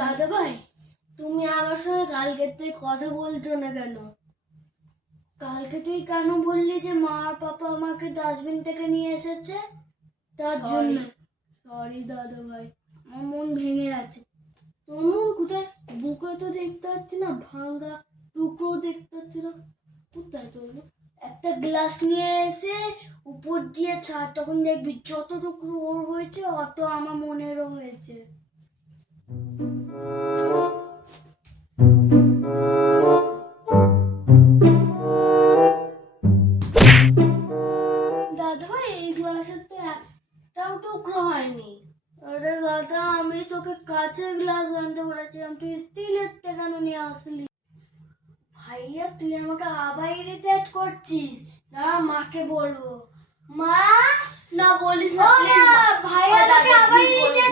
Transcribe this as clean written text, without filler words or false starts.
দাদা ভাই, তুমি আমার সঙ্গে কালকে থেকে কথা বলছো না কেন? কালকে তুই কেন বললি যে মা আর পাপা আমাকে ডাস্টবিন থেকে নিয়ে এসেছে? তার জন্য সরি দাদা ভাই, আমার মন ভেঙে আছে। তোর মন কোথায়? বুকে তো দেখতে পাচ্ছি না, ভাঙা টুকরো দেখতে পাচ্ছি না, কোথায় তোর মন? একটা গ্লাস নিয়ে এসে উপর দিয়ে ছাড়, তখন দেখবি যতটুকু ওর হয়েছে অত আমার মনেরও হয়েছে। দাদা ভাই, এই গ্লাসের তো একটাও টুকরো হয়নি। আরে দাদা, আমি তোকে কাঁচের গ্লাস আনতে বলেছিলাম, তুই স্টিলেরটা কেন নিয়ে আসলি? ভাইয়া, তুই আমাকে আবার ইরিটেট করছিস। দাঁড়া, মাকে বলবো। মা, না বলিস না ও প্লিজ। মা, ভাইয়া আমাকে আবার ইরিটেট